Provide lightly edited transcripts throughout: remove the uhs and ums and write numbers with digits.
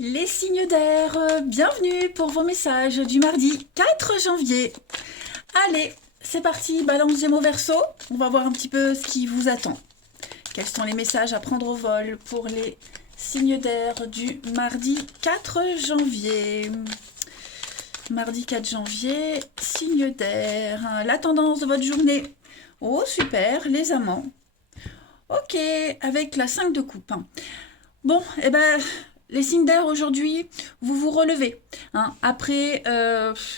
Les signes d'air, bienvenue pour vos messages du mardi 4 janvier. Allez, c'est parti, balance Gémeaux Verseau. On va voir un petit peu ce qui vous attend. Quels sont les messages à prendre au vol pour les signes d'air du mardi 4 janvier. Mardi 4 janvier, signe d'air. La tendance de votre journée. Oh, super, les amants. Ok, avec la 5 de coupe. Bon, eh ben, les signes d'air aujourd'hui, vous vous relevez. Après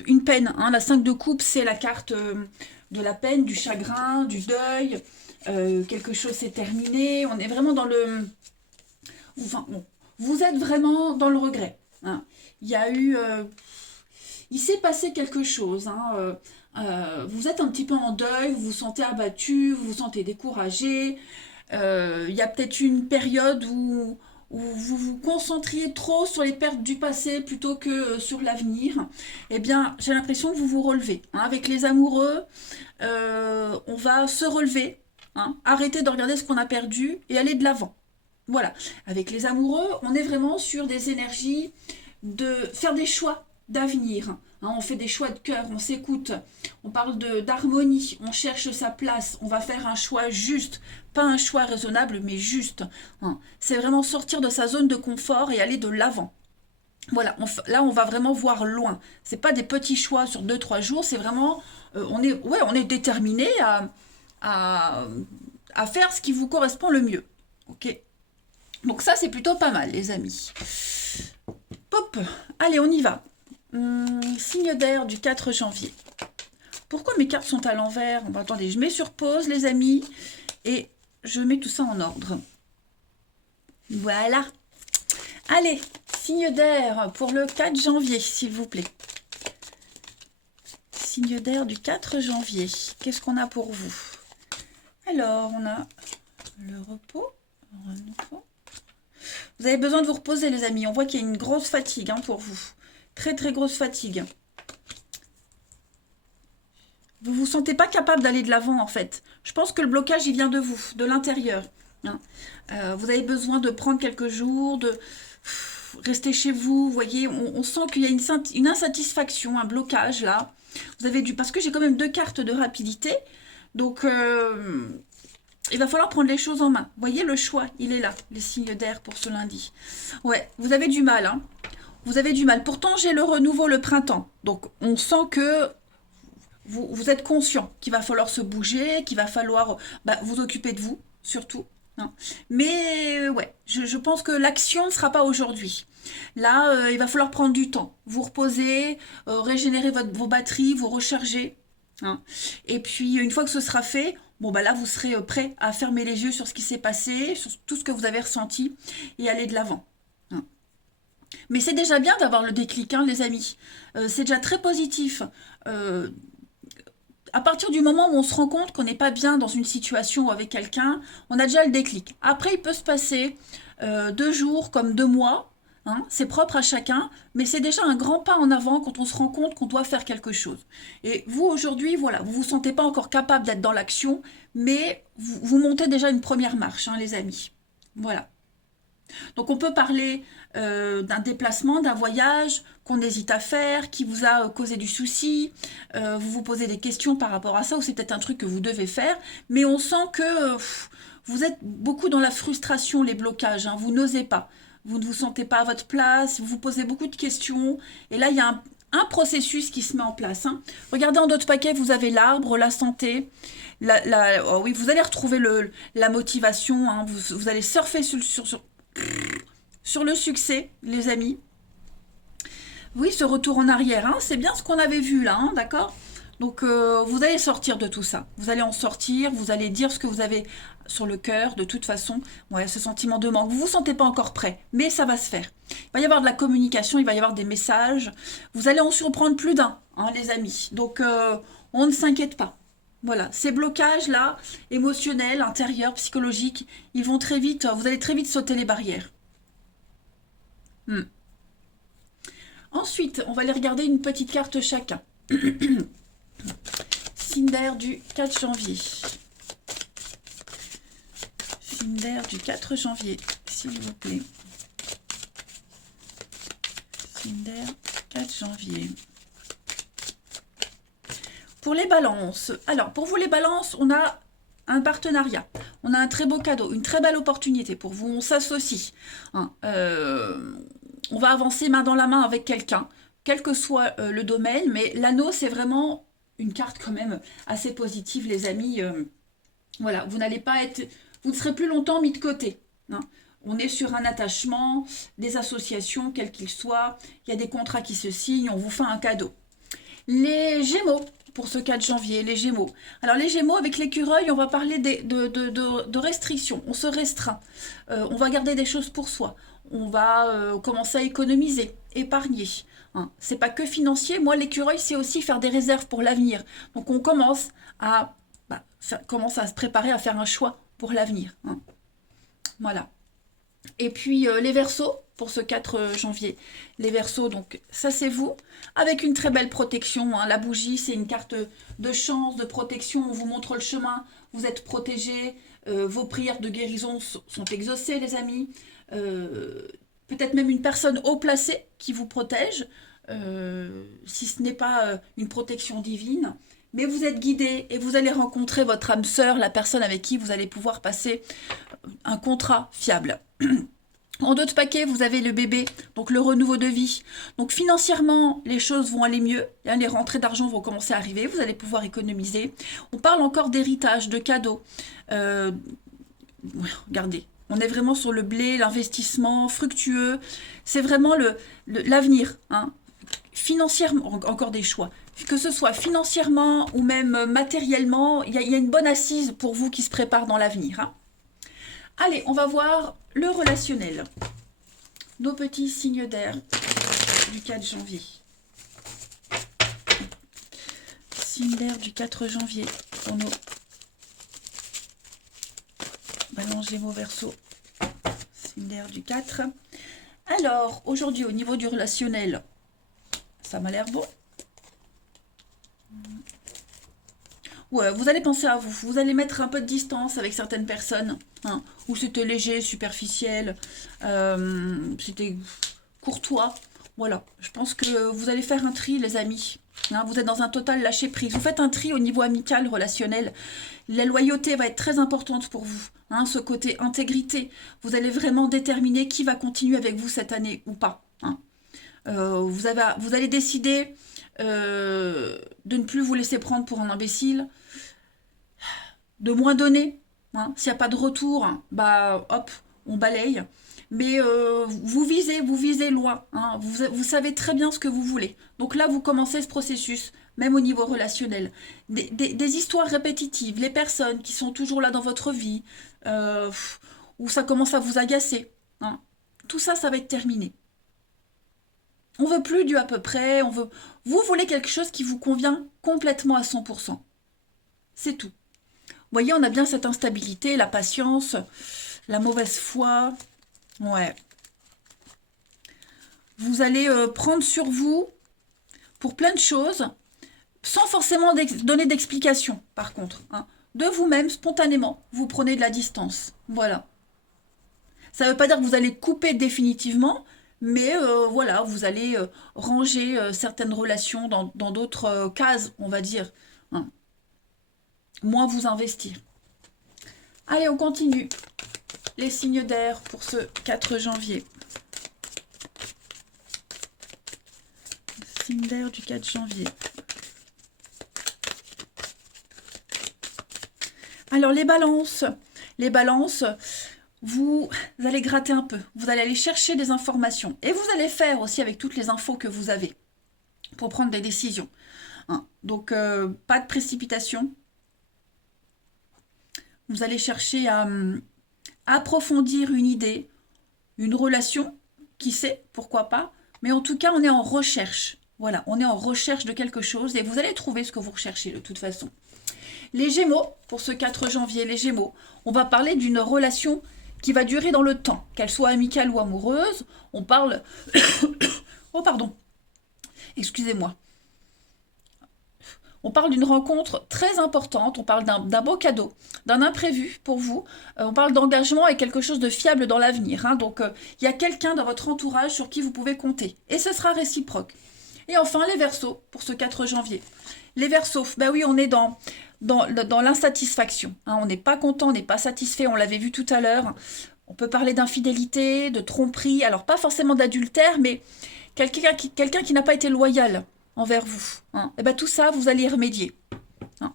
une peine, la 5 de coupe, c'est la carte de la peine, du chagrin, du deuil. Quelque chose s'est terminé. On est vraiment dans le... Enfin, bon, vous êtes vraiment dans le regret. Il y a eu... il s'est passé quelque chose. Vous êtes un petit peu en deuil, vous vous sentez abattu, vous vous sentez découragé. Il y a peut-être une période où vous vous concentriez trop sur les pertes du passé plutôt que sur l'avenir. Eh bien, j'ai l'impression que vous vous relevez. Avec les amoureux, on va se relever, arrêter de regarder ce qu'on a perdu et aller de l'avant. Voilà. Avec les amoureux, on est vraiment sur des énergies de faire des choix d'avenir. On fait des choix de cœur, on s'écoute, on parle d'harmonie, on cherche sa place, on va faire un choix juste, pas un choix raisonnable, mais juste. C'est vraiment sortir de sa zone de confort et aller de l'avant. Voilà, là on va vraiment voir loin. C'est pas des petits choix sur deux trois jours, c'est vraiment, on est déterminé à, à faire ce qui vous correspond le mieux. Ok. Donc ça c'est plutôt pas mal les amis. Hop, allez on y va. Signe d'air du 4 janvier. Pourquoi mes cartes sont à l'envers? Attendez, je mets sur pause les amis et je mets tout ça en ordre. Voilà. Allez, signe d'air pour le 4 janvier, s'il vous plaît. Signe d'air du 4 janvier. Qu'est-ce qu'on a pour vous? Alors, on a le repos. Vous avez besoin de vous reposer, les amis. On voit qu'il y a une grosse fatigue pour vous. Très, très grosse fatigue. Vous ne vous sentez pas capable d'aller de l'avant, en fait. Je pense que le blocage, il vient de vous, de l'intérieur. Vous avez besoin de prendre quelques jours, de rester chez vous. Vous voyez, on sent qu'il y a une insatisfaction, un blocage, là. Vous avez parce que j'ai quand même deux cartes de rapidité. Donc, il va falloir prendre les choses en main. Vous voyez, le choix, il est là, les signes d'air pour ce lundi. Ouais, vous avez du mal, Vous avez du mal. Pourtant, j'ai le renouveau, le printemps. Donc, on sent que vous êtes conscient qu'il va falloir se bouger, qu'il va falloir vous occuper de vous, surtout. Mais ouais, je pense que l'action ne sera pas aujourd'hui. Là, il va falloir prendre du temps. Vous reposer, régénérer vos batteries, vous recharger. Et puis, une fois que ce sera fait, là, vous serez prêt à fermer les yeux sur ce qui s'est passé, sur tout ce que vous avez ressenti et aller de l'avant. Mais c'est déjà bien d'avoir le déclic, les amis. C'est déjà très positif. À partir du moment où on se rend compte qu'on n'est pas bien dans une situation ou avec quelqu'un, on a déjà le déclic. Après, il peut se passer 2 jours comme 2 mois. C'est propre à chacun, mais c'est déjà un grand pas en avant quand on se rend compte qu'on doit faire quelque chose. Et vous, aujourd'hui, voilà, vous ne vous sentez pas encore capable d'être dans l'action, mais vous montez déjà une première marche, les amis. Voilà. Donc on peut parler d'un déplacement, d'un voyage qu'on hésite à faire, qui vous a causé du souci, vous vous posez des questions par rapport à ça, ou c'est peut-être un truc que vous devez faire, mais on sent que vous êtes beaucoup dans la frustration, les blocages, vous n'osez pas, vous ne vous sentez pas à votre place, vous vous posez beaucoup de questions, et là il y a un processus qui se met en place. Regardez en d'autres paquets, vous avez l'arbre, la santé, oh oui, vous allez retrouver la motivation, vous allez surfer sur le succès, les amis. Oui, ce retour en arrière, c'est bien ce qu'on avait vu là, d'accord? Donc vous allez sortir de tout ça. Vous allez en sortir, vous allez dire ce que vous avez sur le cœur, de toute façon. Ouais, ce sentiment de manque, vous vous sentez pas encore prêt, mais ça va se faire. Il va y avoir de la communication, il va y avoir des messages. Vous allez en surprendre plus d'un, les amis. Donc on ne s'inquiète pas. Voilà, ces blocages-là, émotionnels, intérieurs, psychologiques, ils vont très vite, vous allez très vite sauter les barrières. Ensuite, on va aller regarder une petite carte chacun. Signe d'air du 4 janvier. Signe d'air du 4 janvier, s'il vous plaît. Signe d'air, 4 janvier. Pour les balances, alors pour vous les balances, on a un partenariat, on a un très beau cadeau, une très belle opportunité pour vous, on s'associe. Hein, on va avancer main dans la main avec quelqu'un, quel que soit le domaine, mais l'anneau c'est vraiment une carte quand même assez positive les amis. Voilà, vous n'allez pas être, vous ne serez plus longtemps mis de côté. Hein. On est sur un attachement, des associations, quels qu'ils soient, il y a des contrats qui se signent, on vous fait un cadeau. Les Gémeaux, pour ce 4 janvier, les Gémeaux. Alors les Gémeaux, avec l'écureuil, on va parler de restrictions, on se restreint, on va garder des choses pour soi, on va commencer à économiser, épargner. Hein. C'est pas que financier, moi l'écureuil, c'est aussi faire des réserves pour l'avenir. Donc on commence à, commence à se préparer à faire un choix pour l'avenir. Hein. Voilà. Et puis les Verseaux, pour ce 4 janvier. Les Verseaux, donc ça c'est vous, avec une très belle protection. Hein. La bougie, c'est une carte de chance, de protection. On vous montre le chemin, vous êtes protégés. Vos prières de guérison sont exaucées, les amis. Peut-être même une personne haut placée qui vous protège, si ce n'est pas une protection divine. Mais vous êtes guidé et vous allez rencontrer votre âme sœur, la personne avec qui vous allez pouvoir passer un contrat fiable. En d'autres paquets, vous avez le bébé, donc le renouveau de vie. Donc financièrement, les choses vont aller mieux. Hein, les rentrées d'argent vont commencer à arriver. Vous allez pouvoir économiser. On parle encore d'héritage, de cadeaux. Regardez, on est vraiment sur le blé, l'investissement fructueux. C'est vraiment l'avenir. Hein. Financièrement, encore des choix. Que ce soit financièrement ou même matériellement, il y a une bonne assise pour vous qui se prépare dans l'avenir. Hein. Allez, on va voir le relationnel. Nos petits signes d'air du 4 janvier. Signe d'air du 4 janvier pour nos Balance, Gémeaux, Verseau. Signe d'air du 4. Alors, aujourd'hui, au niveau du relationnel, ça m'a l'air bon. Ouais, vous allez penser à vous. Vous allez mettre un peu de distance avec certaines personnes. Hein, où c'était léger, superficiel, c'était courtois. Voilà, je pense que vous allez faire un tri, les amis. Hein, vous êtes dans un total lâcher-prise. Vous faites un tri au niveau amical, relationnel. La loyauté va être très importante pour vous. Hein, ce côté intégrité. Vous allez vraiment déterminer qui va continuer avec vous cette année ou pas. Hein. Vous allez décider de ne plus vous laisser prendre pour un imbécile, de moins donner. Hein. S'il n'y a pas de retour, bah hop, on balaye. Mais vous visez loin. Hein. Vous savez très bien ce que vous voulez. Donc là, vous commencez ce processus, même au niveau relationnel. Des histoires répétitives, les personnes qui sont toujours là dans votre vie, où ça commence à vous agacer. Hein. Tout ça, ça va être terminé. On veut plus du à peu près, vous voulez quelque chose qui vous convient complètement à 100%. C'est tout. Vous voyez, on a bien cette instabilité, la patience, la mauvaise foi. Ouais. Vous allez prendre sur vous pour plein de choses, sans forcément donner d'explication, par contre. Hein. De vous-même, spontanément, vous prenez de la distance. Voilà. Ça ne veut pas dire que vous allez couper définitivement, mais voilà, vous allez ranger certaines relations dans d'autres cases, on va dire. Hein. Moins vous investir. Allez, on continue. Les signes d'air pour ce 4 janvier. Signe d'air du 4 janvier. Alors, les balances. Les balances, vous allez gratter un peu. Vous allez aller chercher des informations. Et vous allez faire aussi avec toutes les infos que vous avez pour prendre des décisions. Hein. Donc, pas de précipitation. Vous allez chercher à approfondir une idée, une relation, qui sait, pourquoi pas. Mais en tout cas, on est en recherche. Voilà, on est en recherche de quelque chose et vous allez trouver ce que vous recherchez de toute façon. Les Gémeaux, pour ce 4 janvier, les Gémeaux, on va parler d'une relation qui va durer dans le temps, qu'elle soit amicale ou amoureuse. On parle... oh, pardon. Excusez-moi. On parle d'une rencontre très importante, on parle d'un beau cadeau, d'un imprévu pour vous. On parle d'engagement et quelque chose de fiable dans l'avenir, hein. Donc, il y a quelqu'un dans votre entourage sur qui vous pouvez compter. Et ce sera réciproque. Et enfin, les Verseaux, pour ce 4 janvier. Les Verseaux, ben oui, on est dans l'insatisfaction, hein. On n'est pas content, on n'est pas satisfait, on l'avait vu tout à l'heure. On peut parler d'infidélité, de tromperie, alors pas forcément d'adultère, mais quelqu'un qui n'a pas été loyal envers vous, hein. Et ben tout ça, vous allez y remédier, hein.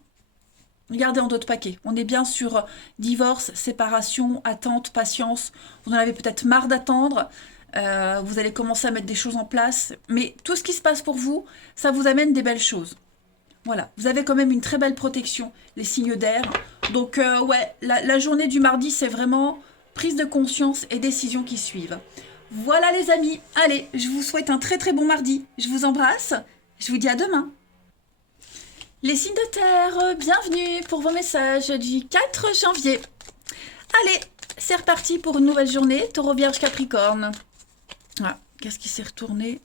Regardez en d'autres paquets. On est bien sur divorce, séparation, attente, patience. Vous en avez peut-être marre d'attendre. Vous allez commencer à mettre des choses en place. Mais tout ce qui se passe pour vous, ça vous amène des belles choses. Voilà, vous avez quand même une très belle protection, les signes d'air. Donc ouais, la journée du mardi, c'est vraiment prise de conscience et décisions qui suivent. Voilà les amis, allez, je vous souhaite un très très bon mardi. Je vous embrasse, je vous dis à demain. Les signes de terre, bienvenue pour vos messages du 4 janvier. Allez, c'est reparti pour une nouvelle journée, Taureau, Vierge, Capricorne. Ah, qu'est-ce qui s'est retourné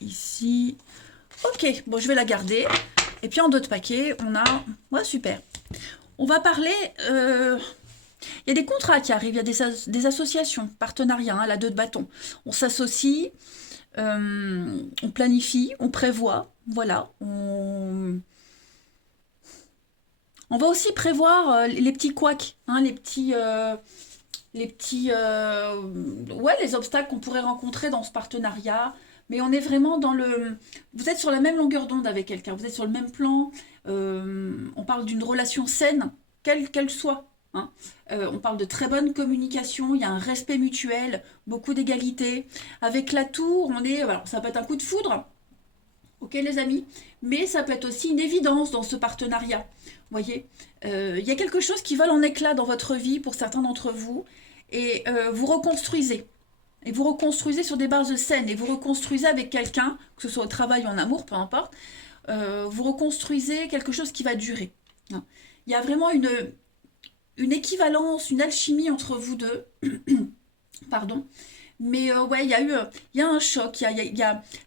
ici? Ok, bon, je vais la garder. Et puis en d'autres paquets, on a... Ouais, super. On va parler... Il y a des contrats qui arrivent, il y a des associations, partenariats, hein, la 2 de bâton. On s'associe, on planifie, on prévoit, voilà. On va aussi prévoir les petits couacs, hein, ouais, les obstacles qu'on pourrait rencontrer dans ce partenariat. Mais on est vraiment dans le... Vous êtes sur la même longueur d'onde avec quelqu'un, vous êtes sur le même plan. On parle d'une relation saine, quelle qu'elle soit, hein. On parle de très bonne communication, il y a un respect mutuel, beaucoup d'égalité. Avec la tour, on est... Alors, ça peut être un coup de foudre, ok les amis, mais ça peut être aussi une évidence dans ce partenariat. Vous voyez, il y a quelque chose qui vole en éclats dans votre vie pour certains d'entre vous, et vous reconstruisez. Et vous reconstruisez sur des bases saines, et vous reconstruisez avec quelqu'un, que ce soit au travail ou en amour, peu importe, vous reconstruisez quelque chose qui va durer. Il y a vraiment une équivalence, une alchimie entre vous deux. Pardon. Mais ouais, il y a un choc.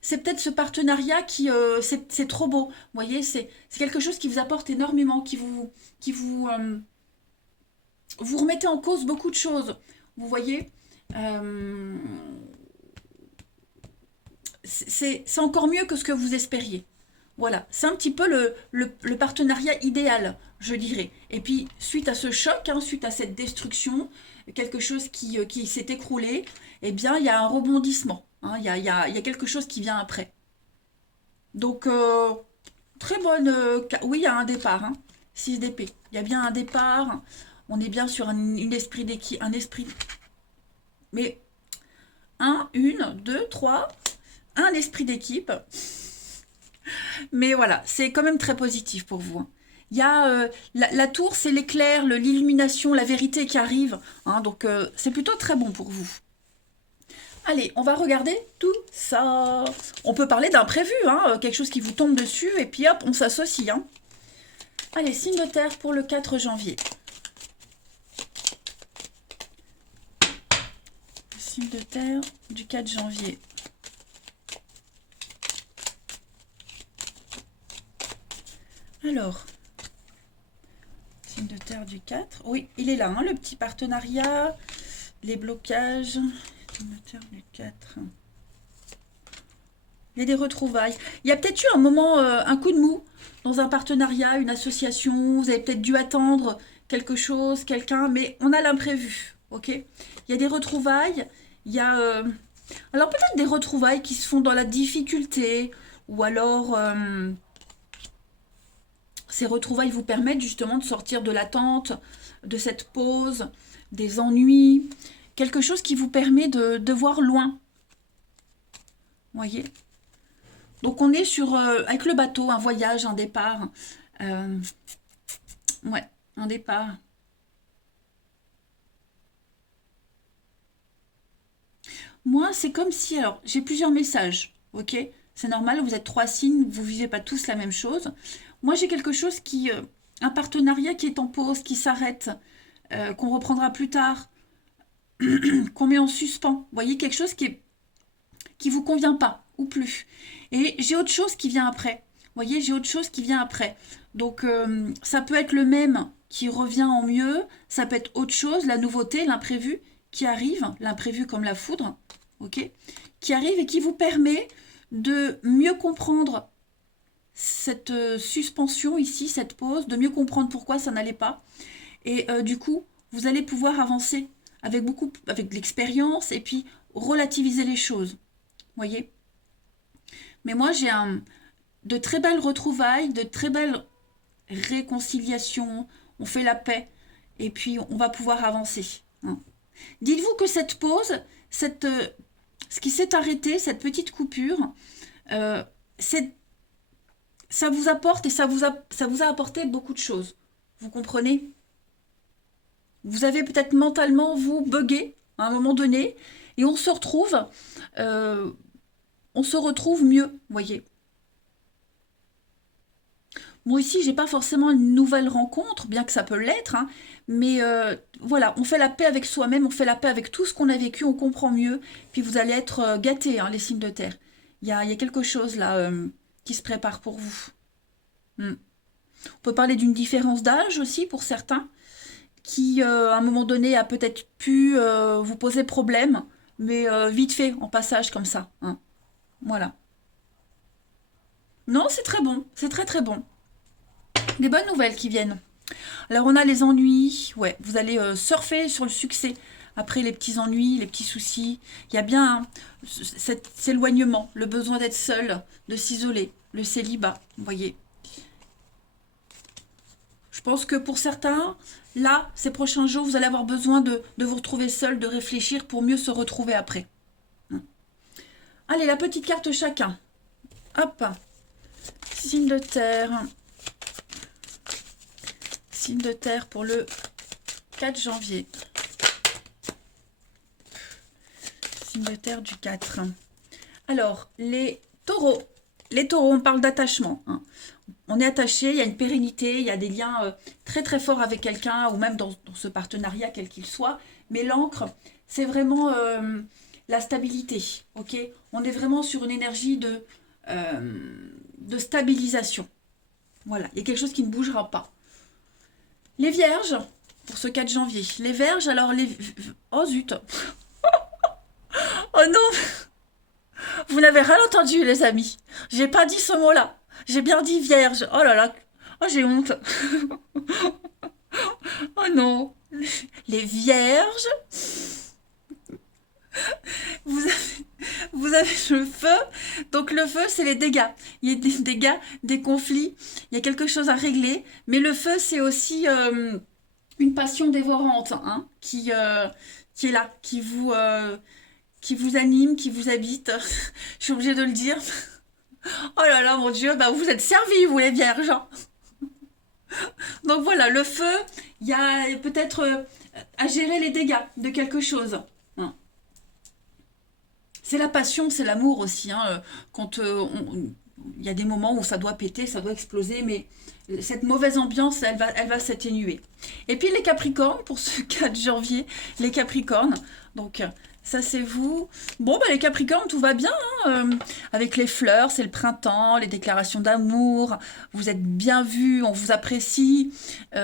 C'est peut-être ce partenariat qui... c'est trop beau. Vous voyez, c'est quelque chose qui vous apporte énormément, vous remettez en cause beaucoup de choses. Vous voyez, c'est encore mieux que ce que vous espériez. Voilà, c'est un petit peu le partenariat idéal, je dirais. Et puis, suite à ce choc, hein, suite à cette destruction, quelque chose qui s'est écroulé, eh bien, il y a un rebondissement, hein, il y a quelque chose qui vient après. Donc, très bonne... oui, il y a un départ, hein, 6 d'épée. Il y a bien un départ, on est bien sur un esprit d'équipe, un esprit... Mais, une, deux, trois, un esprit d'équipe... Mais voilà, c'est quand même très positif pour vous, hein. Il y a la tour, c'est l'éclair, l'illumination, la vérité qui arrive, hein, donc c'est plutôt très bon pour vous. Allez, on va regarder tout ça. On peut parler d'imprévu, hein, quelque chose qui vous tombe dessus, et puis hop, on s'associe, hein. Allez, signe de terre pour le 4 janvier. Le signe de terre du 4 janvier. Alors, signe de terre du 4. Oui, il est là, hein, le petit partenariat, les blocages. Signe de terre du 4. Il y a des retrouvailles. Il y a peut-être eu un moment, un coup de mou dans un partenariat, une association. Vous avez peut-être dû attendre quelque chose, quelqu'un, mais on a l'imprévu, ok? Il y a des retrouvailles. Il y a... alors peut-être des retrouvailles qui se font dans la difficulté, ou alors... ces retrouvailles vous permettent justement de sortir de l'attente, de cette pause, des ennuis, quelque chose qui vous permet de voir loin. Vous voyez? Donc on est sur, avec le bateau, un voyage, un départ. Ouais, un départ. Moi, c'est comme si, alors, j'ai plusieurs messages, ok? C'est normal, vous êtes 3 signes, vous vivez pas tous la même chose. Moi, j'ai quelque chose qui... un partenariat qui est en pause, qui s'arrête, qu'on reprendra plus tard, qu'on met en suspens. Vous voyez, quelque chose qui vous convient pas, ou plus. Et j'ai autre chose qui vient après. voyez, j'ai autre chose qui vient après. Donc, ça peut être le même qui revient en mieux, ça peut être autre chose, la nouveauté, l'imprévu qui arrive, l'imprévu comme la foudre, ok, qui arrive et qui vous permet de mieux comprendre cette suspension ici, cette pause, de mieux comprendre pourquoi ça n'allait pas. Et du coup, vous allez pouvoir avancer avec de l'expérience et puis relativiser les choses. Voyez? Mais moi, j'ai de très belles retrouvailles, de très belles réconciliations. On fait la paix et puis on va pouvoir avancer. Hein. Dites-vous que cette pause, ce qui s'est arrêté, cette petite coupure, euh, ça vous apporte et ça vous a apporté beaucoup de choses. Vous comprenez? Vous avez peut-être mentalement, vous, bugué à un moment donné et euh, on se retrouve mieux, vous voyez. Moi ici, j'ai pas forcément une nouvelle rencontre, bien que ça peut l'être, hein, mais voilà, on fait la paix avec soi-même, on fait la paix avec tout ce qu'on a vécu, on comprend mieux, puis vous allez être gâtés, hein, les signes de terre. Il y a quelque chose là qui se prépare pour vous. Hmm. On peut parler d'une différence d'âge aussi pour certains, qui à un moment donné a peut-être pu vous poser problème, mais vite fait, en passage comme ça. Hein. Voilà. Non, c'est très bon, c'est très très bon. Des bonnes nouvelles qui viennent. Alors on a les ennuis, ouais, vous allez surfer sur le succès. Après les petits ennuis, les petits soucis, il y a bien hein, cet éloignement, le besoin d'être seul, de s'isoler, le célibat, vous voyez. Je pense que pour certains, là, ces prochains jours, vous allez avoir besoin de vous retrouver seul, de réfléchir pour mieux se retrouver après. Allez, la petite carte chacun. Hop, signe de terre. Signe de terre pour le 4 janvier. Signe de terre du 4. Alors, les taureaux. Les taureaux, on parle d'attachement. Hein. On est attaché, il y a une pérennité, il y a des liens très très forts avec quelqu'un ou même dans ce partenariat quel qu'il soit. Mais l'ancre, c'est vraiment la stabilité. Ok, on est vraiment sur une énergie de stabilisation. Voilà, il y a quelque chose qui ne bougera pas. Les vierges, pour ce 4 janvier. Les vierges, alors les... Oh zut. Oh non. Vous n'avez rien entendu, les amis. J'ai pas dit ce mot-là. J'ai bien dit vierge. Oh là là. Oh, j'ai honte. Oh non. Les vierges, vous avez, vous avez le feu. Donc le feu, c'est les dégâts. Il y a des dégâts, des conflits. Il y a quelque chose à régler. Mais le feu, c'est aussi une passion dévorante hein, qui est là, qui vous anime, qui vous habite. Je suis obligée de le dire. Oh là là, mon Dieu, bah vous êtes servis, vous les vierges. Hein. Donc voilà, le feu, il y a peut-être à gérer les dégâts de quelque chose. Hein. C'est la passion, c'est l'amour aussi. Hein. Quand il y a des moments où ça doit péter, ça doit exploser, mais cette mauvaise ambiance, elle va s'atténuer. Et puis les Capricornes, pour ce 4 janvier, les Capricornes, donc ça c'est vous. Bon, bah, les Capricornes, tout va bien, hein, avec les fleurs, c'est le printemps, les déclarations d'amour, vous êtes bien vus, on vous apprécie. Il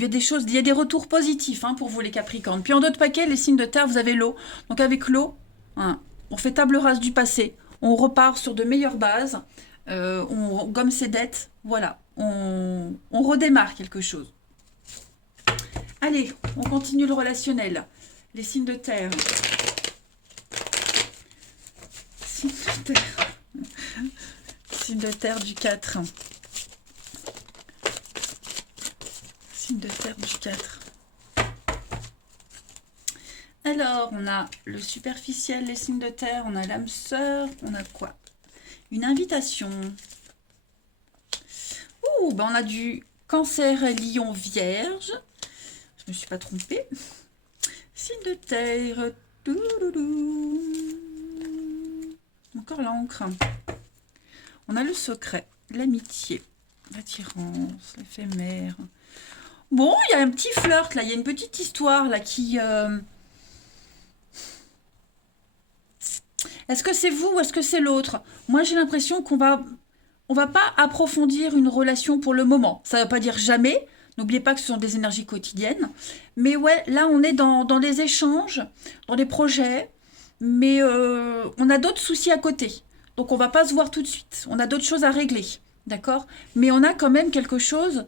y a des choses, il y a des retours positifs hein, pour vous les Capricornes. Puis en d'autres paquets, les signes de terre, vous avez l'eau. Donc avec l'eau, hein, on fait table rase du passé, on repart sur de meilleures bases, on gomme ses dettes, voilà, on redémarre quelque chose. Allez, on continue le relationnel. Les signes de terre. Signes de terre. Signe de terre du 4. Signe de terre du 4. Alors, on a le superficiel, les signes de terre, on a l'âme sœur, on a quoi? Une invitation. Ouh, ben on a du cancer, lion, vierge. Je me suis pas trompée. Signe de terre. Touloulou. Encore l'encre. On a le secret, l'amitié, l'attirance, l'éphémère. Bon, il y a un petit flirt là, il y a une petite histoire là qui... Est-ce que c'est vous ou est-ce que c'est l'autre? Moi j'ai l'impression qu'on va on va pas approfondir une relation pour le moment. Ça ne veut pas dire jamais. N'oubliez pas que ce sont des énergies quotidiennes. Mais ouais, là, on est dans des échanges, dans des projets, mais on a d'autres soucis à côté. Donc, on va pas se voir tout de suite. On a d'autres choses à régler, d'accord? Mais on a quand même quelque chose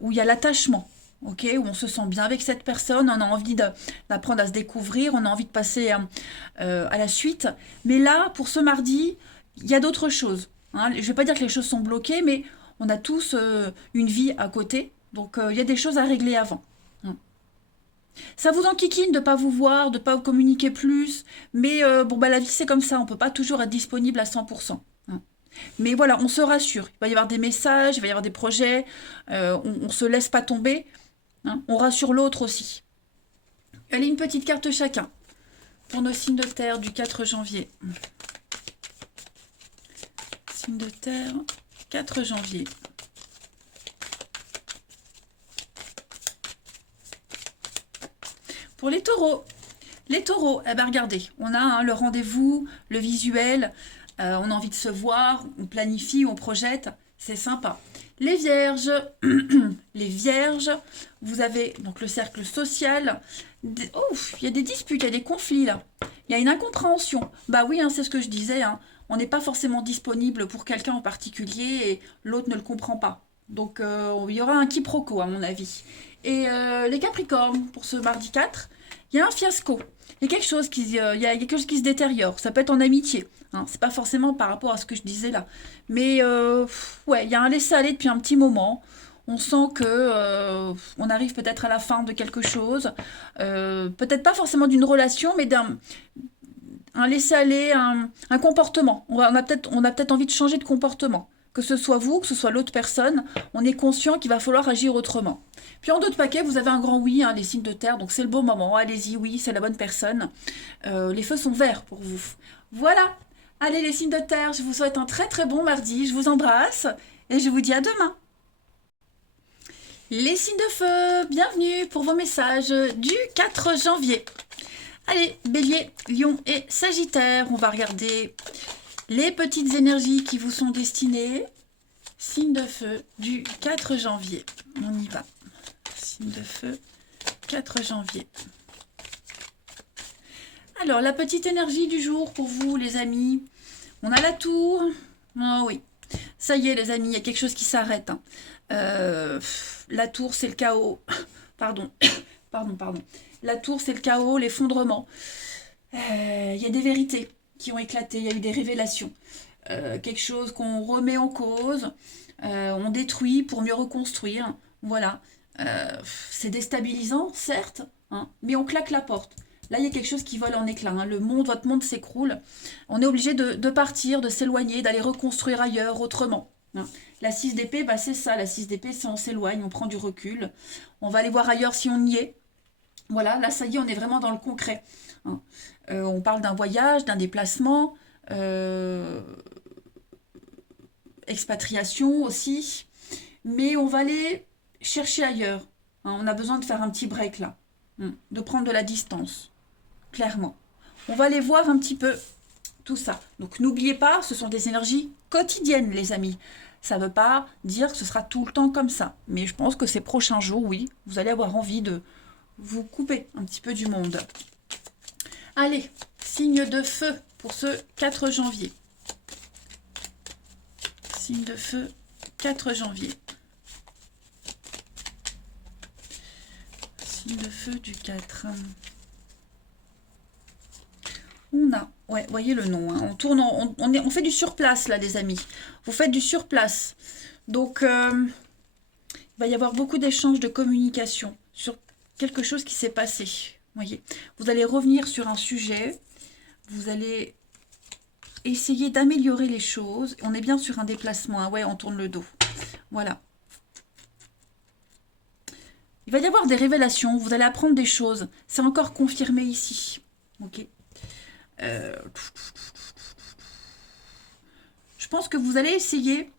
où il y a l'attachement, ok? Où on se sent bien avec cette personne, on a envie d'apprendre à se découvrir, on a envie de passer à la suite. Mais là, pour ce mardi, il y a d'autres choses, hein. Je ne vais pas dire que les choses sont bloquées, mais on a tous une vie à côté. Donc, il y a des choses à régler avant. Ça vous enquiquine de ne pas vous voir, de ne pas vous communiquer plus. Mais bon, bah, la vie, c'est comme ça. On ne peut pas toujours être disponible à 100%. Mais voilà, on se rassure. Il va y avoir des messages, il va y avoir des projets. On ne se laisse pas tomber. On rassure l'autre aussi. Allez, une petite carte chacun. Pour nos signes de terre du 4 janvier. Signe de terre, 4 janvier. Pour les taureaux, eh ben regardez, on a le rendez-vous, le visuel, on a envie de se voir, on planifie, on projette, c'est sympa. Les vierges, vous avez donc le cercle social. Oh, il y a des disputes, il y a des conflits là. Il y a une incompréhension. Bah oui, hein, c'est ce que je disais, hein. On n'est pas forcément disponible pour quelqu'un en particulier et l'autre ne le comprend pas. Donc il y aura un quiproquo à mon avis. Et les Capricornes, pour ce mardi 4, il y a un fiasco. Il y a quelque chose qui se détériore. Ça peut être en amitié. Hein. C'est pas forcément par rapport à ce que je disais là. Mais ouais, il y a un laisser-aller depuis un petit moment. On sent que on arrive peut-être à la fin de quelque chose. Peut-être pas forcément d'une relation, mais d'un laisser-aller, un comportement. On a peut-être envie de changer de comportement. Que ce soit vous, que ce soit l'autre personne, on est conscient qu'il va falloir agir autrement. Puis en d'autres paquets, vous avez un grand oui, hein, les signes de terre, donc c'est le bon moment. Allez-y, oui, c'est la bonne personne. Les feux sont verts pour vous. Voilà. Allez, les signes de terre, je vous souhaite un très très bon mardi. Je vous embrasse et je vous dis à demain. Les signes de feu, bienvenue pour vos messages du 4 janvier. Allez, Bélier, Lion et Sagittaire, on va regarder les petites énergies qui vous sont destinées. Signe de feu du 4 janvier. On y va. Signe de feu, 4 janvier. Alors, la petite énergie du jour pour vous, les amis. On a la tour. Oh oui. Ça y est, les amis, il y a quelque chose qui s'arrête. Hein. La tour, c'est le chaos. Pardon. Pardon. La tour, c'est le chaos, l'effondrement. Il y a des vérités qui ont éclaté, il y a eu des révélations. Quelque chose qu'on remet en cause, on détruit pour mieux reconstruire. Voilà. C'est déstabilisant, certes, hein, mais on claque la porte. Là, il y a quelque chose qui vole en éclats. Hein. Votre monde s'écroule. On est obligé de partir, de s'éloigner, d'aller reconstruire ailleurs, autrement. Hein. La 6 d'épée, bah, c'est ça. La 6 d'épée, c'est on s'éloigne, on prend du recul. On va aller voir ailleurs si on y est. Voilà, là, ça y est, on est vraiment dans le concret. Hein. On parle d'un voyage, d'un déplacement, expatriation aussi. Mais on va aller chercher ailleurs. Hein. On a besoin de faire un petit break là. De prendre de la distance. Clairement. On va aller voir un petit peu tout ça. Donc n'oubliez pas, ce sont des énergies quotidiennes, les amis. Ça ne veut pas dire que ce sera tout le temps comme ça. Mais je pense que ces prochains jours, oui, vous allez avoir envie de vous couper un petit peu du monde. Allez, signe de feu pour ce 4 janvier. Signe de feu, 4 janvier. Signe de feu du 4. On a, ouais, voyez le nom, hein, on tourne, on fait du surplace là, les amis. Vous faites du surplace. Donc, il va y avoir beaucoup d'échanges de communication sur quelque chose qui s'est passé. Voyez, vous allez revenir sur un sujet, vous allez essayer d'améliorer les choses. On est bien sur un déplacement, hein, ouais, on tourne le dos. Voilà. Il va y avoir des révélations, vous allez apprendre des choses. C'est encore confirmé ici. Ok. Je pense que vous allez essayer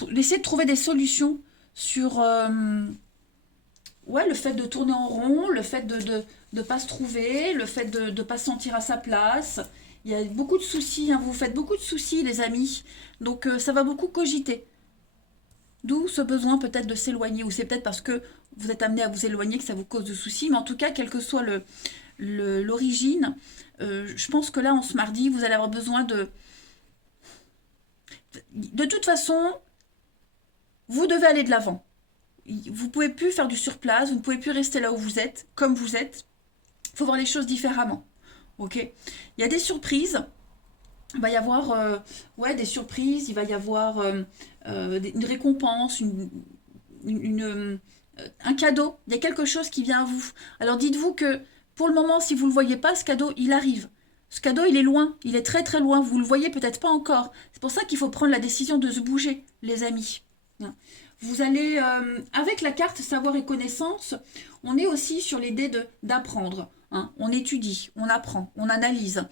de trouver des solutions sur ouais, le fait de tourner en rond, le fait de ne pas se trouver, le fait de ne pas se sentir à sa place. Il y a beaucoup de soucis, hein, vous faites beaucoup de soucis les amis, donc ça va beaucoup cogiter. D'où ce besoin peut-être de s'éloigner, ou c'est peut-être parce que vous êtes amené à vous éloigner que ça vous cause de soucis, mais en tout cas, quelle que soit l'origine, je pense que là, en ce mardi, vous allez avoir besoin de... De toute façon, vous devez aller de l'avant. Vous ne pouvez plus faire du surplace, vous ne pouvez plus rester là où vous êtes, comme vous êtes. Il faut voir les choses différemment. Ok. Il y a des surprises. Il va y avoir ouais, des surprises, il va y avoir une récompense, un cadeau. Il y a quelque chose qui vient à vous. Alors dites-vous que pour le moment, si vous ne le voyez pas, ce cadeau, il arrive. Ce cadeau, il est loin, il est très très loin. Vous ne le voyez peut-être pas encore. C'est pour ça qu'il faut prendre la décision de se bouger, les amis. Vous allez, avec la carte savoir et connaissance, on est aussi sur l'idée d'apprendre. Hein. On étudie, on apprend, on analyse.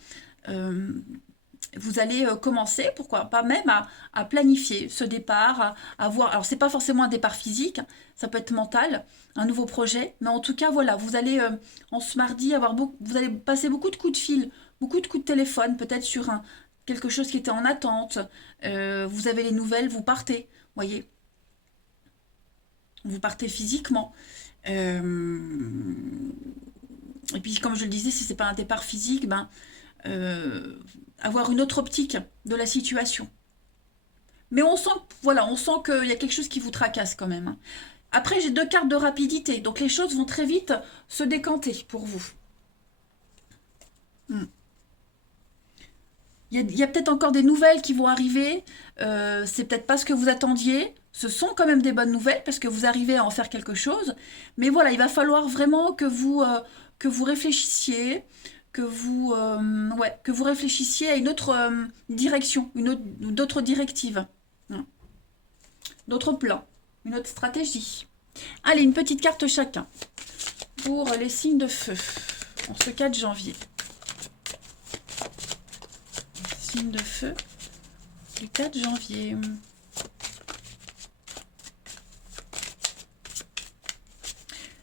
Vous allez commencer, pourquoi pas même à planifier ce départ, à voir. Alors, c'est pas forcément un départ physique, ça peut être mental, un nouveau projet, mais en tout cas, voilà, vous allez en ce mardi vous allez passer beaucoup de coups de fil, beaucoup de coups de téléphone, peut-être sur quelque chose qui était en attente. Vous avez les nouvelles, vous partez, voyez. Vous partez physiquement. Et puis, comme je le disais, si c'est pas un départ physique, ben avoir une autre optique de la situation. Mais on sent, voilà, on sent qu'il y a quelque chose qui vous tracasse quand même. Hein. Après, j'ai 2 cartes de rapidité, donc les choses vont très vite se décanter pour vous. Il y a peut-être encore des nouvelles qui vont arriver. C'est peut-être pas ce que vous attendiez. Ce sont quand même des bonnes nouvelles parce que vous arrivez à en faire quelque chose. Mais voilà, il va falloir vraiment que vous réfléchissiez, que vous réfléchissiez à une autre direction, d'autres directives, hein, d'autres plans, une autre stratégie. Allez, une petite carte chacun pour les signes de feu en ce 4 janvier. Signe de feu du 4 janvier.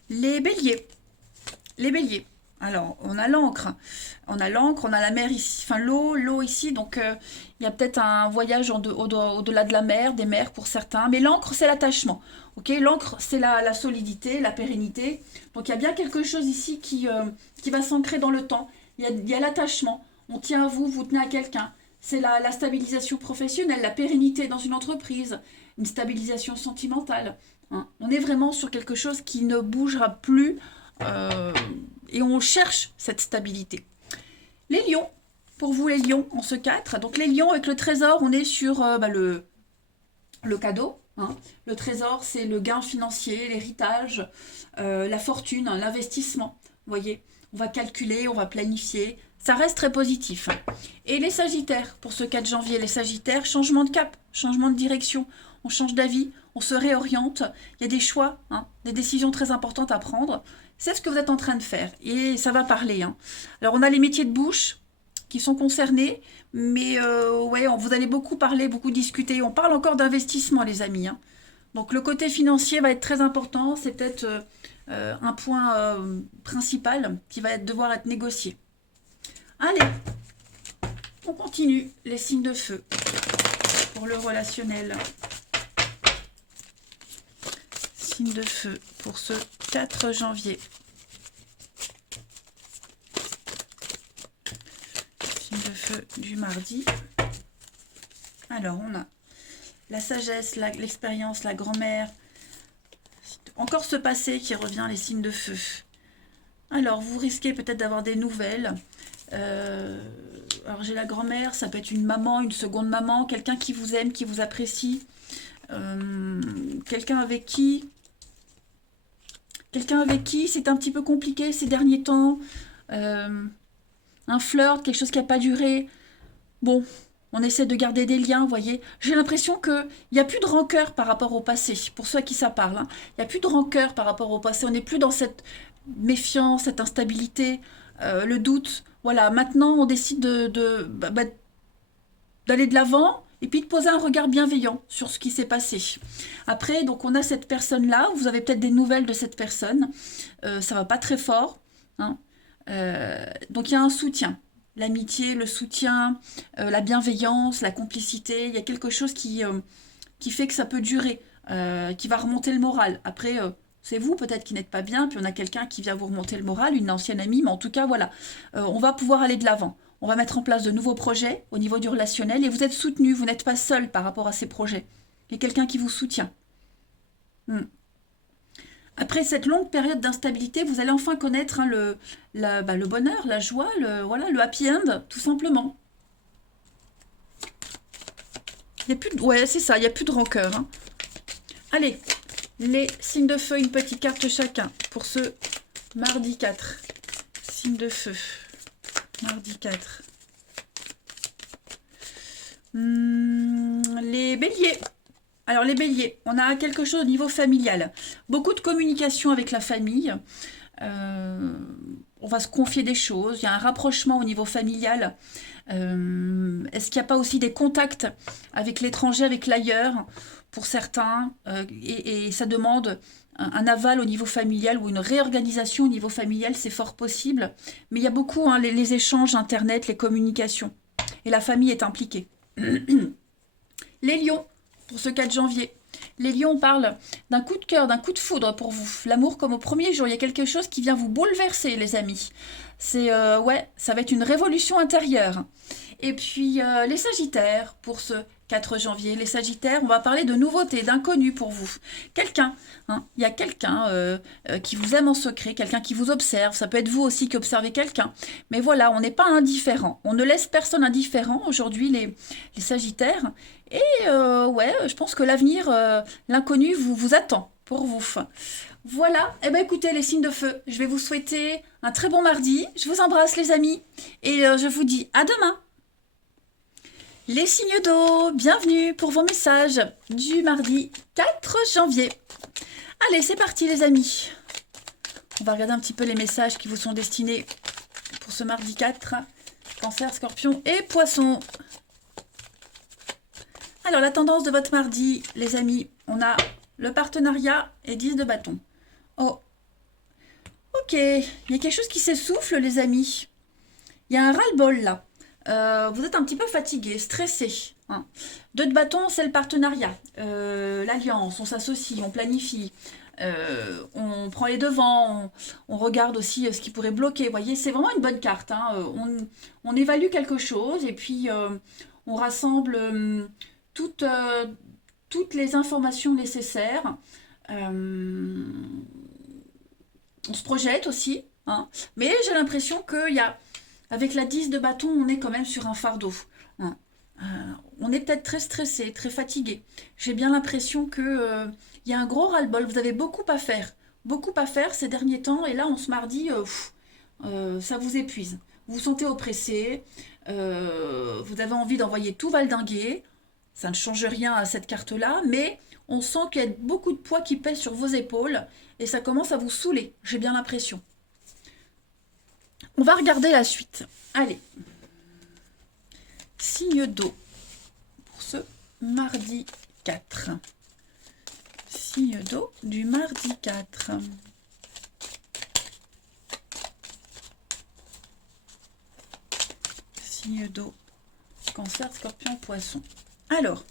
Les béliers. Les béliers. Alors, on a l'encre. On a l'encre, on a la mer ici, enfin l'eau ici. Donc, il y a peut-être un voyage au-delà de la mer, des mers pour certains. Mais l'encre, c'est l'attachement. Ok, l'encre, c'est la solidité, la pérennité. Donc, il y a bien quelque chose ici qui va s'ancrer dans le temps. Il y a l'attachement. On tient à vous, vous tenez à quelqu'un. C'est la stabilisation professionnelle, la pérennité dans une entreprise, une stabilisation sentimentale. Hein. On est vraiment sur quelque chose qui ne bougera plus et on cherche cette stabilité. Les lions, pour vous les lions, en ce 4. Donc les lions avec le trésor, on est sur le cadeau. Hein. Le trésor, c'est le gain financier, l'héritage, la fortune, hein, l'investissement. Vous voyez, on va calculer, on va planifier. Ça reste très positif. Et les sagittaires, pour ce 4 janvier, les sagittaires, changement de cap, changement de direction. On change d'avis, on se réoriente. Il y a des choix, hein, des décisions très importantes à prendre. C'est ce que vous êtes en train de faire. Et ça va parler. Hein. Alors, on a les métiers de bouche qui sont concernés. Mais ouais, vous allez beaucoup parler, beaucoup discuter. On parle encore d'investissement, les amis. Hein. Donc, le côté financier va être très important. C'est peut-être un point principal qui va devoir être négocié. Allez, on continue les signes de feu pour le relationnel. Signe de feu pour ce 4 janvier. Signe de feu du mardi. Alors, on a la sagesse, l'expérience, la grand-mère. Encore ce passé qui revient, les signes de feu. Alors, vous risquez peut-être d'avoir des nouvelles. Alors j'ai la grand-mère, ça peut être une maman, une seconde maman, quelqu'un qui vous aime, qui vous apprécie, quelqu'un avec qui c'est un petit peu compliqué ces derniers temps, un flirt, quelque chose qui n'a pas duré. Bon, on essaie de garder des liens, vous voyez. J'ai l'impression qu'il n'y a plus de rancœur par rapport au passé, pour ceux à qui ça parle. Hein. Il n'y a plus de rancœur par rapport au passé, on n'est plus dans cette méfiance, cette instabilité, le doute. Voilà, maintenant on décide d'aller de l'avant et puis de poser un regard bienveillant sur ce qui s'est passé. Après, donc on a cette personne-là, vous avez peut-être des nouvelles de cette personne, ça va pas très fort, hein. Donc il y a un soutien. L'amitié, le soutien, la bienveillance, la complicité. Il y a quelque chose qui fait que ça peut durer, qui va remonter le moral. Après, c'est vous peut-être qui n'êtes pas bien, puis on a quelqu'un qui vient vous remonter le moral, une ancienne amie, mais en tout cas, voilà, on va pouvoir aller de l'avant. On va mettre en place de nouveaux projets au niveau du relationnel et vous êtes soutenu, vous n'êtes pas seul par rapport à ces projets. Il y a quelqu'un qui vous soutient. Hmm. Après cette longue période d'instabilité, vous allez enfin connaître hein, le bonheur, la joie, voilà, le happy end, tout simplement. Il y a plus de... Ouais, c'est ça, il n'y a plus de rancœur. Hein. Allez, les signes de feu, une petite carte chacun pour ce mardi 4. Signes de feu, mardi 4. Les béliers. Alors les béliers, on a quelque chose au niveau familial. Beaucoup de communication avec la famille. On va se confier des choses. Il y a un rapprochement au niveau familial. Est-ce qu'il n'y a pas aussi des contacts avec l'étranger, avec l'ailleurs, pour certains et ça demande un aval au niveau familial ou une réorganisation au niveau familial, c'est fort possible. Mais il y a beaucoup, hein, les échanges Internet, les communications. Et la famille est impliquée. Les lions, pour ce 4 janvier. Les lions parlent d'un coup de cœur, d'un coup de foudre pour vous. L'amour comme au premier jour. Il y a quelque chose qui vient vous bouleverser, les amis. C'est, ouais, ça va être une révolution intérieure. Et puis, les sagittaires, pour ce 4 janvier. Les sagittaires, on va parler de nouveautés, d'inconnus pour vous. Quelqu'un, hein, il y a quelqu'un qui vous aime en secret, quelqu'un qui vous observe. Ça peut être vous aussi qui observez quelqu'un. Mais voilà, on n'est pas indifférent. On ne laisse personne indifférent aujourd'hui, les sagittaires. Et ouais, je pense que l'avenir, l'inconnu vous attend pour vous. Voilà, eh bien écoutez les signes de feu, je vais vous souhaiter un très bon mardi. Je vous embrasse les amis et je vous dis à demain. Les signes d'eau, bienvenue pour vos messages du mardi 4 janvier. Allez, c'est parti les amis. On va regarder un petit peu les messages qui vous sont destinés pour ce mardi 4. Cancer, Scorpion et Poisson. Alors, la tendance de votre mardi, les amis, on a le partenariat et 10 de bâton. Oh, ok, il y a quelque chose qui s'essouffle, les amis. Il y a un ras-le-bol, là. Vous êtes un petit peu fatigué, stressé. Hein. 2 de bâton, c'est le partenariat. L'alliance, on s'associe, on planifie. On prend les devants, on regarde aussi ce qui pourrait bloquer. Vous voyez, c'est vraiment une bonne carte. Hein. On évalue quelque chose et puis on rassemble toutes les informations nécessaires. On se projette aussi. Hein. Mais j'ai l'impression qu'il y a, avec la 10 de bâton, on est quand même sur un fardeau. Hein. On est peut-être très stressé, très fatigué. J'ai bien l'impression que il y a un gros ras-le-bol. Vous avez beaucoup à faire ces derniers temps. Et là, on se mardi, ça vous épuise. Vous vous sentez oppressé. Vous avez envie d'envoyer tout valdinguer. Ça ne change rien à cette carte-là, mais on sent qu'il y a beaucoup de poids qui pèse sur vos épaules et ça commence à vous saouler. J'ai bien l'impression. On va regarder la suite. Allez. Signe d'eau pour ce mardi 4. Signe d'eau du mardi 4. Signe d'eau. Cancer, Scorpion, Poisson. Alors,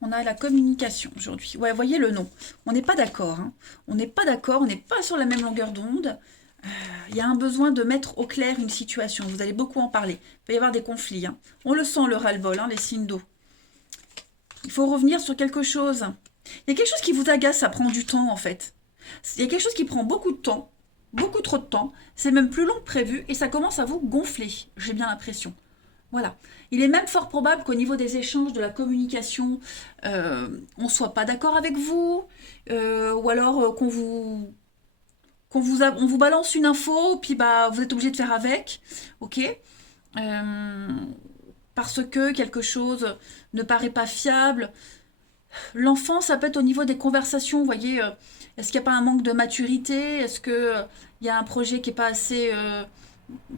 on a la communication aujourd'hui. Ouais, voyez le nom. On n'est pas d'accord. Hein. On n'est pas d'accord, on n'est pas sur la même longueur d'onde. Il y a un besoin de mettre au clair une situation. Vous allez beaucoup en parler. Il peut y avoir des conflits. Hein. On le sent, le ras-le-bol, hein, les signes d'eau. Il faut revenir sur quelque chose. Il y a quelque chose qui vous agace, ça prend du temps en fait. Il y a quelque chose qui prend beaucoup de temps, beaucoup trop de temps. C'est même plus long que prévu et ça commence à vous gonfler. J'ai bien l'impression. Voilà. Il est même fort probable qu'au niveau des échanges, de la communication, on ne soit pas d'accord avec vous, ou alors on vous balance une info, puis bah, vous êtes obligé de faire avec, ok parce que quelque chose ne paraît pas fiable. L'enfant, ça peut être au niveau des conversations, vous voyez, est-ce qu'il n'y a pas un manque de maturité? Est-ce qu'il y a un projet qui n'est pas assez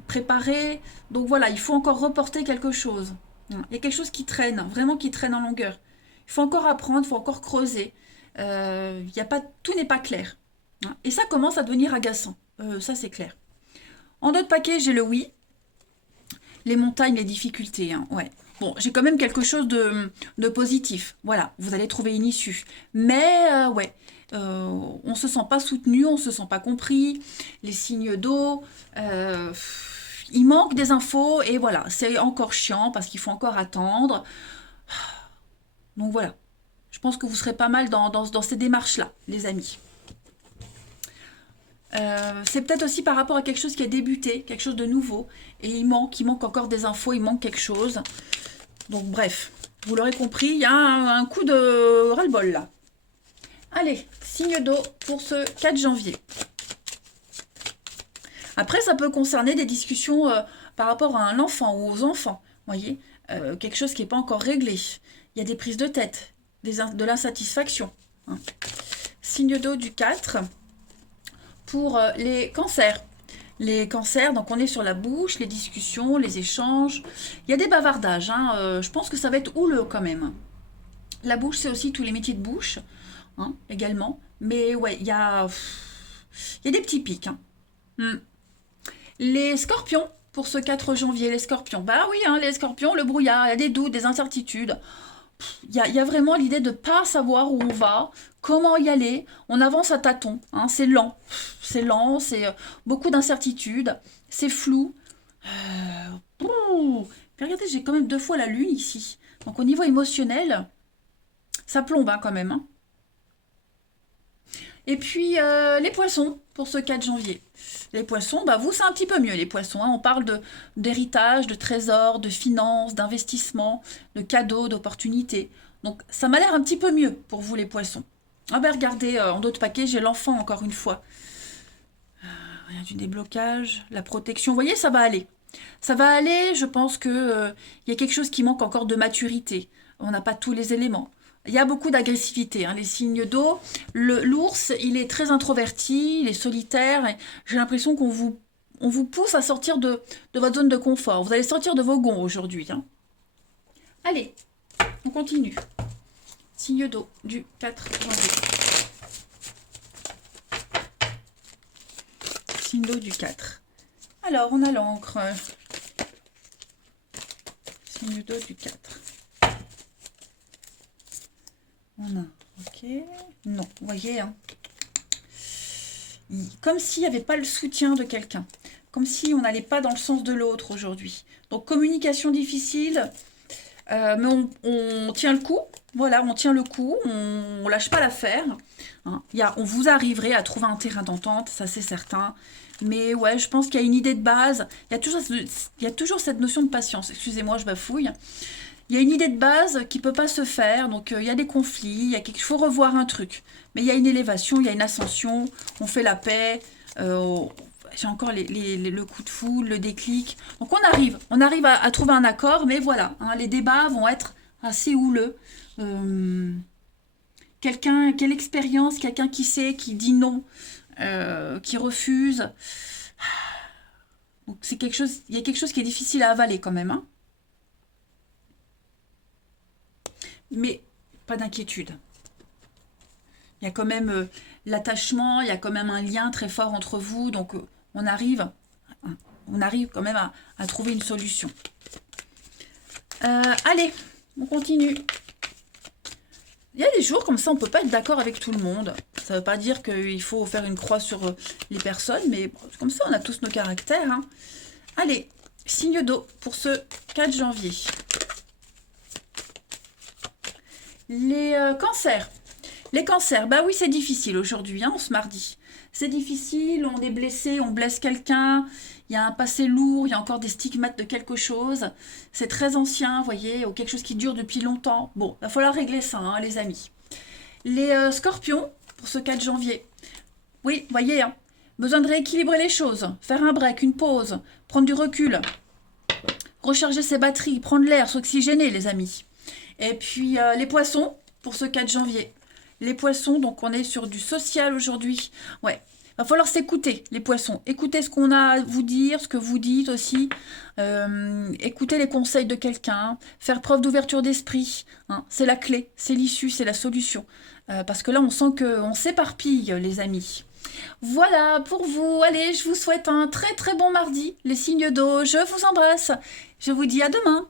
préparé? Donc voilà, il faut encore reporter quelque chose. Il y a quelque chose qui traîne, vraiment qui traîne en longueur. Il faut encore apprendre, il faut encore creuser. Il y a pas, tout n'est pas clair. Et ça commence à devenir agaçant, ça c'est clair. En d'autres paquets, j'ai le oui. Les montagnes, les difficultés, hein, ouais. Bon, j'ai quand même quelque chose de positif. Voilà, vous allez trouver une issue. Mais, ouais, on se sent pas soutenu, on se sent pas compris. Les signes d'eau, il manque des infos et voilà, c'est encore chiant parce qu'il faut encore attendre. Donc voilà, je pense que vous serez pas mal dans ces démarches-là, les amis. C'est peut-être aussi par rapport à quelque chose qui a débuté, quelque chose de nouveau, et il manque encore des infos, il manque quelque chose. Donc bref, vous l'aurez compris, il y a un coup de ras-le-bol là. Allez, signe d'eau pour ce 4 janvier. Après, ça peut concerner des discussions par rapport à un enfant ou aux enfants, voyez, quelque chose qui n'est pas encore réglé. Il y a des prises de tête, de l'insatisfaction. Hein. Signe d'eau du 4 pour les cancers. Les cancers, donc on est sur la bouche, les discussions, les échanges. Il y a des bavardages, hein, je pense que ça va être houleux quand même. La bouche, c'est aussi tous les métiers de bouche, hein, également. Mais ouais, il y a des petits pics. Hein. Les scorpions, pour ce 4 janvier, les scorpions. Bah oui, hein, les scorpions, le brouillard, il y a des doutes, des incertitudes. Il y a vraiment l'idée de ne pas savoir où on va, comment y aller. On avance à tâtons, hein, c'est lent, c'est beaucoup d'incertitudes, c'est flou. Puis regardez, j'ai quand même 2 fois la lune ici. Donc au niveau émotionnel, ça plombe hein, quand même. Hein. Et puis les poissons pour ce 4 janvier. Les poissons, bah vous c'est un petit peu mieux les poissons. Hein. On parle d'héritage, de trésors, de finances, d'investissement, de cadeaux, d'opportunités. Donc ça m'a l'air un petit peu mieux pour vous les poissons. Ah ben regardez, en d'autres paquets, j'ai l'enfant encore une fois. Rien du déblocage, la protection. Vous voyez, ça va aller. Ça va aller, je pense que y a quelque chose qui manque encore de maturité. On n'a pas tous les éléments. Il y a beaucoup d'agressivité, hein, les signes d'eau. L'ours, il est très introverti, il est solitaire. J'ai l'impression on vous pousse à sortir de votre zone de confort. Vous allez sortir de vos gonds aujourd'hui. Hein. Allez, on continue. Signe d'eau du 4 janvier. Signe d'eau du 4. Alors, on a l'encre. Signe d'eau du 4. On a, ok, non, vous voyez, hein. Comme s'il n'y avait pas le soutien de quelqu'un, comme si on n'allait pas dans le sens de l'autre aujourd'hui. Donc communication difficile, mais on tient le coup, voilà, on tient le coup, on lâche pas l'affaire. Hein. On vous arriverez à trouver un terrain d'entente, ça c'est certain. Mais ouais, je pense qu'il y a une idée de base, il y a toujours cette notion de patience, excusez-moi, je bafouille. Il y a une idée de base qui ne peut pas se faire, donc il y a des conflits, il faut revoir un truc. Mais il y a une élévation, il y a une ascension, on fait la paix, j'ai encore le coup de foudre, le déclic. Donc on arrive à trouver un accord, mais voilà, hein, les débats vont être assez houleux. Quelle expérience, quelqu'un qui sait, qui dit non, qui refuse. Donc il y a quelque chose qui est difficile à avaler quand même, hein. Mais pas d'inquiétude. Il y a quand même l'attachement, il y a quand même un lien très fort entre vous, donc on arrive quand même à trouver une solution. Allez, on continue. Il y a des jours comme ça, on ne peut pas être d'accord avec tout le monde. Ça ne veut pas dire qu'il faut faire une croix sur les personnes, mais comme ça, on a tous nos caractères. Hein. Allez, signe d'eau pour ce 4 janvier. Les cancers. Les cancers, bah oui, c'est difficile aujourd'hui, hein, ce mardi. C'est difficile, on est blessé, on blesse quelqu'un, il y a un passé lourd, il y a encore des stigmates de quelque chose. C'est très ancien, vous voyez, ou quelque chose qui dure depuis longtemps. Bon, il va falloir régler ça, hein, les amis. Les scorpions, pour ce 4 janvier. Oui, vous voyez, hein, besoin de rééquilibrer les choses, faire un break, une pause, prendre du recul, recharger ses batteries, prendre l'air, s'oxygéner, les amis. Et puis les poissons pour ce 4 janvier. Les poissons, donc on est sur du social aujourd'hui. Ouais, va falloir s'écouter, les poissons. Écoutez ce qu'on a à vous dire, ce que vous dites aussi. Écoutez les conseils de quelqu'un. Faire preuve d'ouverture d'esprit. Hein, c'est la clé, c'est l'issue, c'est la solution. Parce que là, on sent qu'on s'éparpille, les amis. Voilà pour vous. Allez, je vous souhaite un très très bon mardi. Les signes d'eau, je vous embrasse. Je vous dis à demain.